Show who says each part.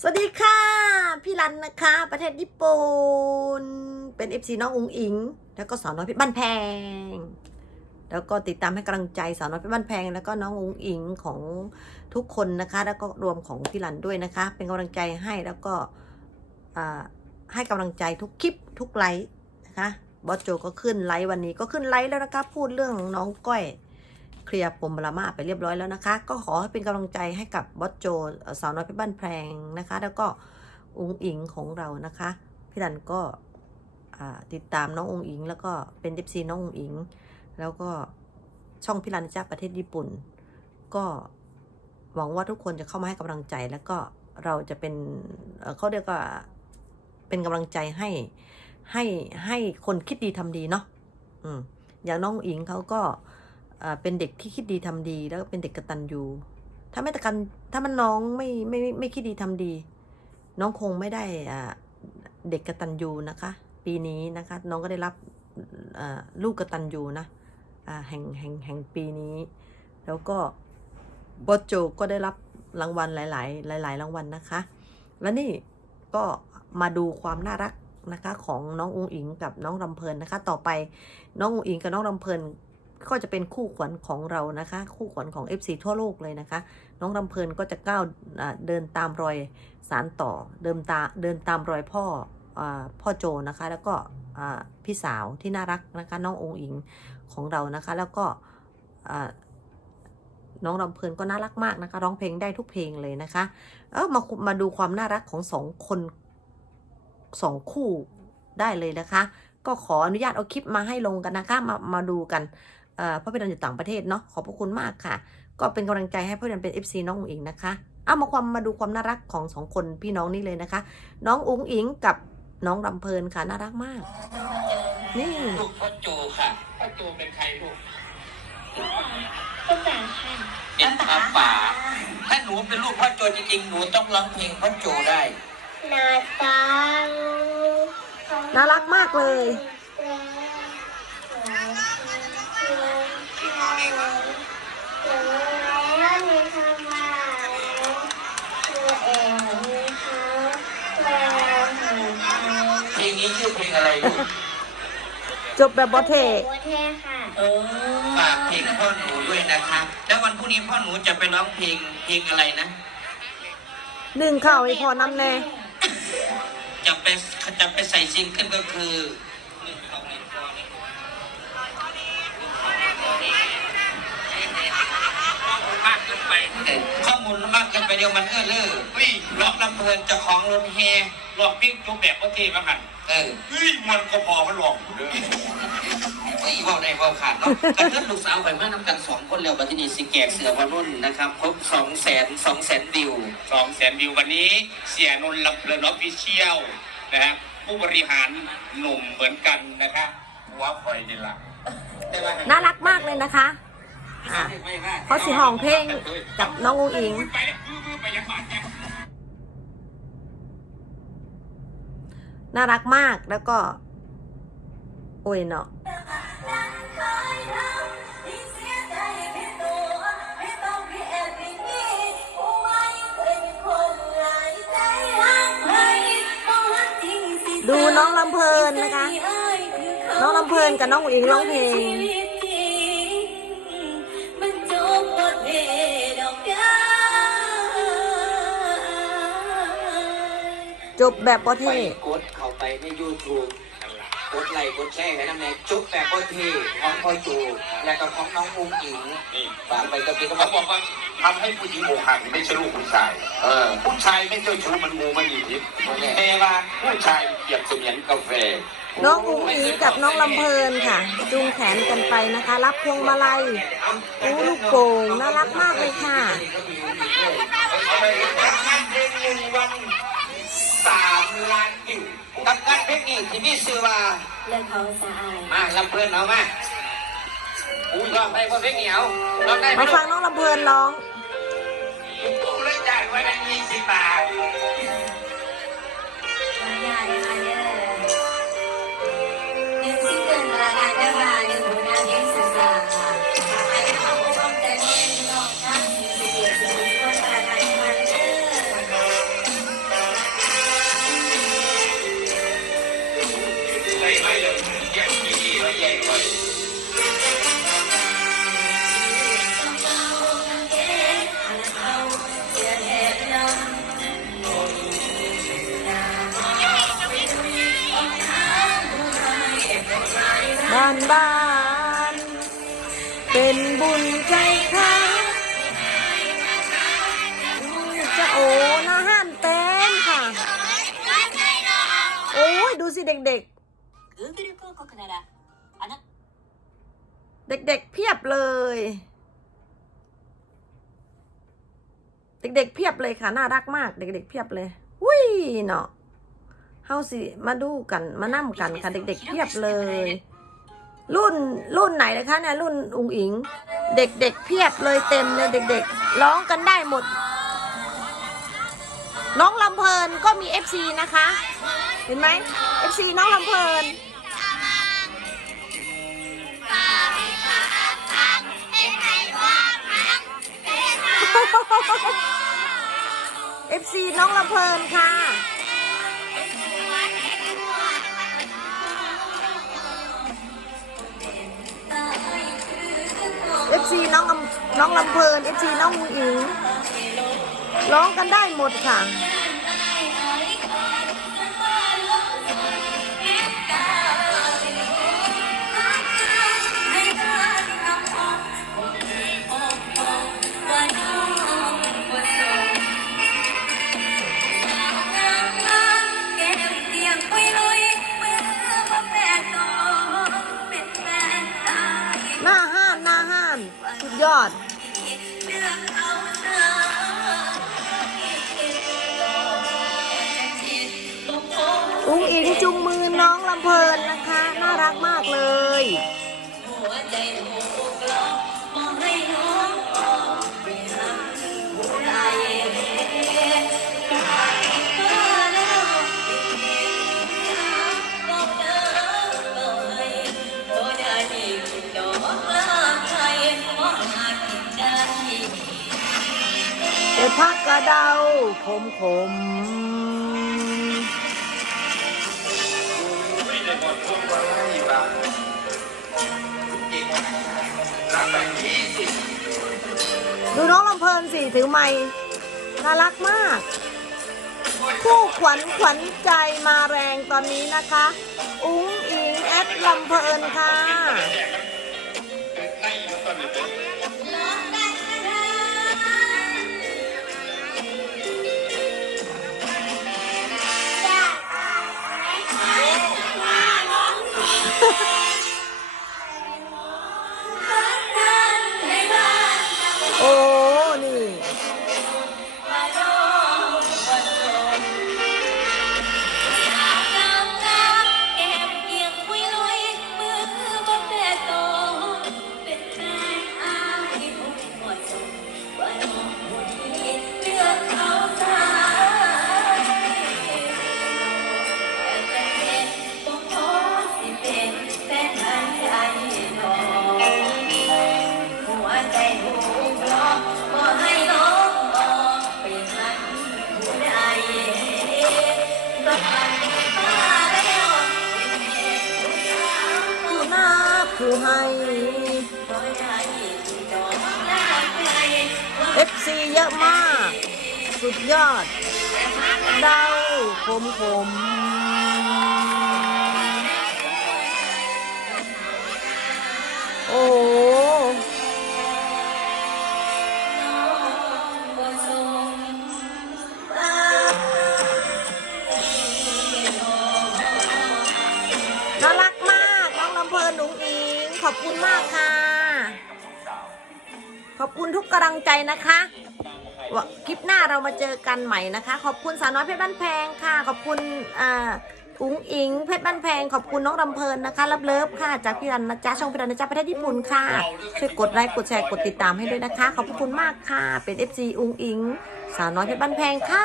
Speaker 1: สวัสดีค่ะ พี่รันนะคะ ประเทศญี่ปุ่นเป็น FC น้องอุงอิง แล้วก็สาวน้อยพชรบ้านแพง แล้วก็ติดตามให้กำลังใจสาวน้อยพชรบ้านแพง แล้วก็น้องอุงอิงของทุกคนนะคะ แล้วก็รวมของพี่รันด้วยนะคะ เป็นกำลังใจให้แล้วก็อ่าให้กำลังใจทุกคลิปทุกไลฟ์นะคะบอสโจก็ขึ้นไลฟ์วันนี้ก็ขึ้นไลฟ์แล้วนะคะพูดเรื่องน้องก้อย เคลียร์ปมดรามาไปเรียบร้อยแล้วนะคะ ก็ขอให้เป็นกำลังใจให้กับบอสโจสาวน้อยเพชรบ้านแพงนะคะ แล้วก็องค์อิงของเรานะคะพี่ดันก็ติดตามน้ององค์อิง แล้วก็เป็นเอฟซีน้ององค์อิง แล้วก็ช่องพี่รันจ้าประเทศญี่ปุ่น ก็หวังว่าทุกคนจะเข้ามาให้กำลังใจ แล้วก็เราจะเป็นเขาเรียกว่าเป็นกำลังใจให้ให้ให้คนคิดดีทำดีเนาะอืมอย่างน้องอิงเขาก็ เป็นเด็กที่คิดดีทำดี แล้วก็เป็นเด็กกระตัญญูถ้าไม่ตะกันถ้ามันน้องไม่ไม่ไม่ไม่คิดดีทำดี น้องคงไม่ได้เด็กกระตัญญูนะคะ ปีนี้นะคะน้องก็ได้รับลูกกระตัญญูนะแห่งแห่งแห่งปีนี้ แล้วก็บอโจก็ได้รับรางวัลหลาย ๆ หลาย ๆ รางวัลนะคะ และนี่ก็มาดูความน่ารักนะคะของน้องอุงอิงกับน้องลำเพลินนะคะ ต่อไปน้องอุงอิงกับน้องลำเพลิน ก็จะเป็นคู่ขวัญของเรานะคะ คู่ขวัญของ FC ทั่วโลกเลยนะคะ น้องลำเพลินก็จะก้าวเดินตามรอยสารต่อเดินตาเดินตามรอยพ่ออพ่อโจนะคะ แล้วก็พี่สาวที่น่ารักนะคะ น้ององค์อิงของเรานะคะ แล้วก็น้องลำเพลินก็น่ารักมากนะคะร้องเพลงได้ทุกเพลงเลยนะคะเออมามาดูความน่ารักของสองคนสองคู่ได้เลยนะคะ ก็ขออนุญาตเอาคลิปมาให้ลงกันนะคะ มามาดูกัน เอ่อเพราะพี่ดันอยู่ต่างประเทศเนาะขอบพระคุณมากค่ะ ก็เป็นกำลังใจให้พี่ดันเป็น FC น้องอุ๋งอิงนะคะเอามาความมาดูความน่ารักของสองคนพี่น้องนี่เลยนะคะ น้องอุ๋งอิงกับน้องลำเพลินค่ะน่ารักมาก นี่
Speaker 2: ลูกพ่อโจค่ะพ่อโจเป็นใครลูก
Speaker 3: เป็นหมาค่ะ
Speaker 2: เป็นอาป่าถ้าหนูเป็นลูกพ่อโจจริงๆหนูต้องร้องเพลงพ่อโจได้
Speaker 3: นาตัง
Speaker 1: น่ารักมากเลย
Speaker 3: แล้วมีทำมาคือเองมีเขาแววหาใคร
Speaker 2: เพลงนี้ชื่ อเพลงอะไรลูก
Speaker 1: จบแบบบอเท
Speaker 3: โอเท่ค่ะ
Speaker 2: ฝากเพลงพ่อหนูด้วยนะคะ แล้ววันพรุ่งนี้พ่อหนูจะไปร้องเพลงเพลงอะไรนะ
Speaker 1: หนึ่งข่าวไอพอน้ำแน่
Speaker 2: จะไปจะไปใส่ซิงเกิลก็คือข้อ มูลมากเกินไปเดียวมันเออเลอเฮ้ยร้องลำเพลินจะของรถแฮ
Speaker 4: หลอกพิกจุกแบบว่าเทมากัน
Speaker 2: เออ
Speaker 4: เฮ้ยมันก็พอมันหลอกเด้อ
Speaker 2: เฮ้ยว่าได้ว่าขาดเนาะกระเทือนลูกสาวไปมาน้ำกันสองคนแล้วบัดนี้สิแกกเสือวันนุ่นนะครับครบสองแสนสองแสนวิว
Speaker 4: สองแสนวิววันนี้ เสียนนท์ลำเพลินออฟฟิเชียลนะครับผู้บริหารหนุ่มเหมือนกันนะครับหัวคอยนี่ละ
Speaker 1: น่ารักมากเลยนะคะ อะเขาสีห้องเพลงกับน้องอุ๋งอิง
Speaker 4: น่า
Speaker 1: รักมากแล้วก็ โอ้ยเนาะดูน้องลำเพลินนะคะ น้องลำเพลินกับน้องอุ๋งอิงร้องเพลง
Speaker 3: จบ
Speaker 1: แบบบอเท
Speaker 2: ไปกดเข้าไปใน YouTube กดไลค์กดแชร์ให้น้ำแน่จุ๊บแบบพ่อทีของพ่อจูและก็ของน้องอุ้งอิง
Speaker 4: นี่
Speaker 2: ฝากไปกับพี่ก็บ
Speaker 4: เขา
Speaker 2: อก
Speaker 4: บอกว่าทำให้ผู้หญิงอกหักไม่ใช่ลูกผู้ชาย
Speaker 2: เออ
Speaker 4: ผู้ชายไม่เจ้าชู้มันงูมันมีพิษแต่ว่าผู้ชายเปรียบเสมือนกาแฟ
Speaker 1: น้องอุ๋งอิงกับน้องลำเพลินค่ะจูงแขนกันไปนะคะ รับพวงมาลัยโอ้ลูกโป่งน่ารักมากเลยค่ะ
Speaker 2: ทำงานเพลงหนึ่งวันสาม ล้านวิวกับงานเพลงนี้ที่มีชื่อว่า
Speaker 3: เรื่องเขาสะอาย
Speaker 2: มาลำเพลินเอามาอุ้ยร้องได้เพราะเพลงเหนียวร้องได้มา
Speaker 1: ฟังน้องลำเพลินร้อง
Speaker 4: กูเลยจ่ายไว้แค่ยี่สิบบาท
Speaker 3: มาใหญ่มาใหญ่านบ้าน เป็นบุญใจค่ะจะโอ้น้าห้านเต้นค่ะ โอ้ยดูสิเด็กๆ เด็กๆเพียบเลย เด็กๆเพียบเลยค่ะ น่ารักมาก เด็กๆเพียบเลยวุ้ยเนาะเฮาสิ มาดูกัน มานั่งกันค่ะ เด็กๆเพียบเลย รุ่นรุ่นไหนนะคะเนี่ยรุ่นอุงอิง เด็กๆเพียบเลยเต็มเลยเด็กๆ ร้องกันได้หมด น้องลำเพลินก็มี FC นะคะ เห็นไหม FC น้องลำเพลิน FC น้องลำเพลินค่ะ FC น้องน้องลำเพลิน FC น้องมูอิงร้องกันได้หมดค่ะ อุ้งอิงจุงมือน้องลำเพลินนะคะ น่ารักมากเลย
Speaker 1: เอ
Speaker 3: พักกระเดาขมขม
Speaker 5: ดูน้
Speaker 3: องลำเพลินสิถือไม้น่ารักมาก คู่ขวัญขวัญใจมาแรงตอนนี้นะคะ อุ้งอิงแอดลำเพลินค่ะ
Speaker 5: นา
Speaker 3: ผู้ให้
Speaker 1: บ่ได้ดอกลาใคร
Speaker 3: FC เยอะมาก สุดยอด เดาขมขมโอ้ กกำลังใจนะคะว่าคลิปหน้าเรามาเจอกันใหม่นะคะ ขอบคุณสาวน้อยเพชรบ้านแพงค่ะ ขอบคุณอุ๋งอิงเพชรบ้านแพง ขอบคุณน้องลำเพลินนะคะรับเลิฟค่ะ จากพี่รันนะจ๊ะช่องพี่รันนะจ๊ะประเทศญี่ปุ่นค่ะ ช่วยกดไลค์กดแชร์กดติดตามให้ด้วยนะคะ ขอบคุณมากค่ะ เป็น FC อุ๋งอิง สาวน้อยเพชรบ้านแพงค่ะ